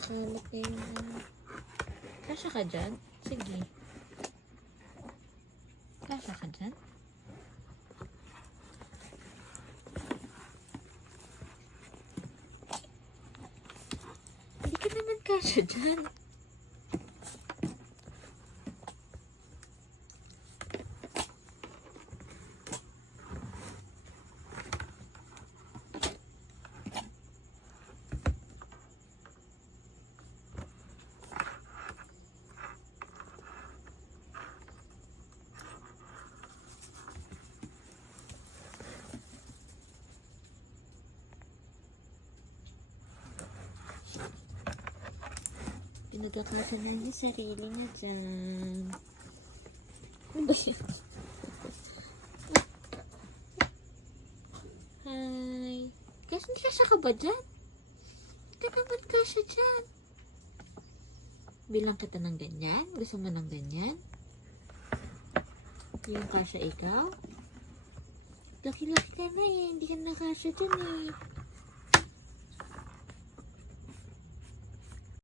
Nakalat na yung ano. Kasya ka dyan? Sige. Kasya ka dyan? Hindi ka naman kasya dyan. Pinagkakasa na niya sarili niya dyan. Ano ba yun? Hi. Kasya ka ba dyan? Hindi ka naman kasya dyan. Bilang kita ng ganyan? Gusto mo ng ganyan? Yung kasya ikaw? Laki-laki ka na eh. Hindi ka nakasya dyan eh.